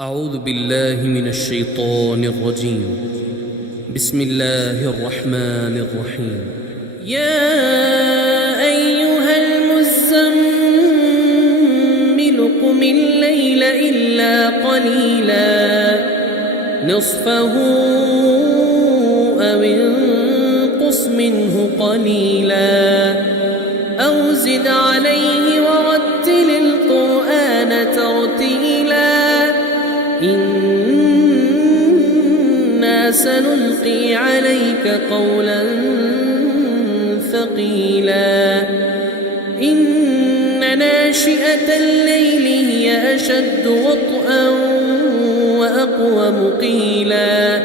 أعوذ بالله من الشيطان الرجيم. بسم الله الرحمن الرحيم. يا أيها المزمل قم الليل إلا قليلا نصفه أو انقص منه قليلا أو زد عليه ورتل القرآن ترتيلا إنا سنلقي عليك قولا ثقيلا إن ناشئة الليل هي أشد وطئا وأقوم قيلا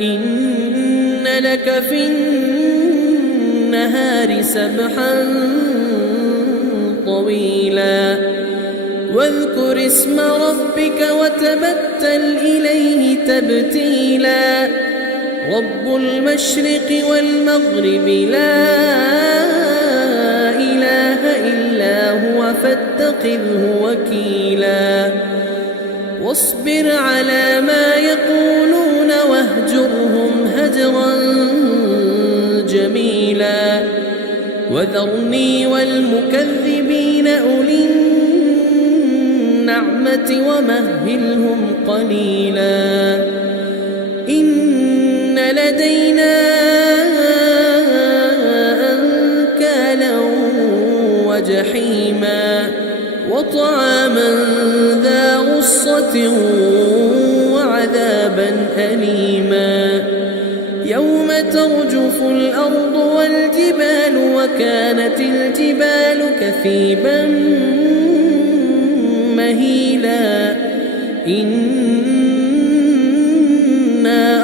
إن لك في النهار سبحا طويلا واذكر اسم ربك وتبتل إليه تبتيلا رب المشرق والمغرب لا إله إلا هو فاتخذه وكيلا واصبر على ما يقولون واهجرهم هجرا جميلا وذرني والمكذبين أولي النعمة ومهلهم قليلا إن لدينا أنكالا وجحيما وطعاما ذا غصة وعذابا أليما يوم ترجف الأرض والجبال وكانت الجبال كثيبا مهيلا إنا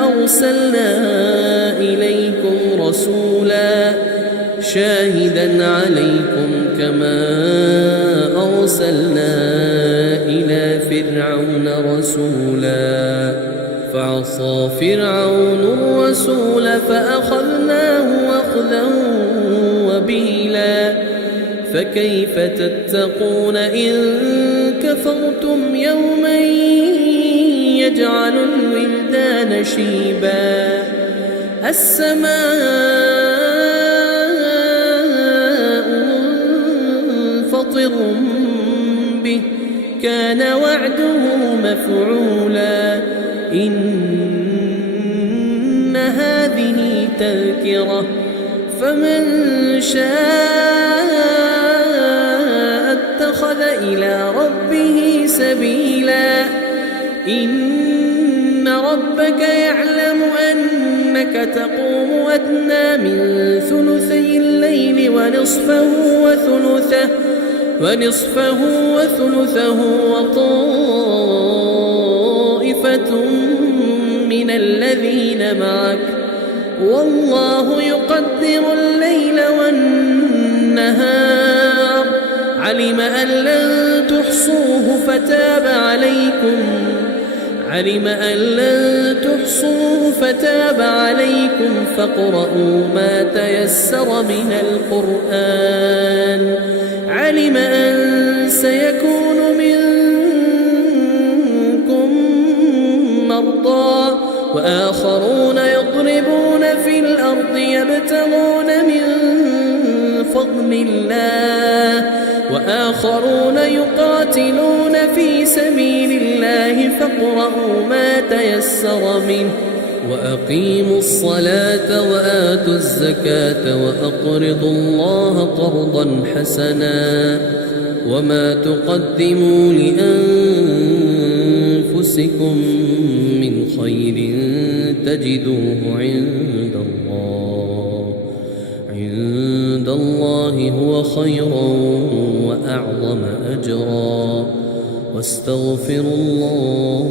أرسلنا إليكم رسولا شاهدا عليكم كما أرسلنا إلى فرعون رسولا فعصى فرعون الرسول فأخذناه أخذا وبيلا فكيف تتقون إن كفرتم يوما يجعل الولدان شيبا السماء منفطر به كان وعده مفعولا إن هذه تذكرة فمن شاء اتخذ إلى ربه سبيلا إن ربك يعلم أنك تقوم أدنى من ثلثي الليل ونصفه وثلثه وطائفة من الذين معك والله يقدر الليل والنهار علم أن لن تحصوه فتاب عليكم فاقرؤوا ما تيسر من القرآن علم أن سيكون منكم مرضى وآخرون يضربون في الأرض يبتغون من فضل الله وآخرون يقاتلون في سبيل الله فاقرؤوا ما تيسر منه وأقيموا الصلاة وآتوا الزكاة وأقرضوا الله قرضا حسنا وما تقدموا لأنفسكم من خير تجدوه عند الله هو خيرا وأعظم أجرا واستغفروا الله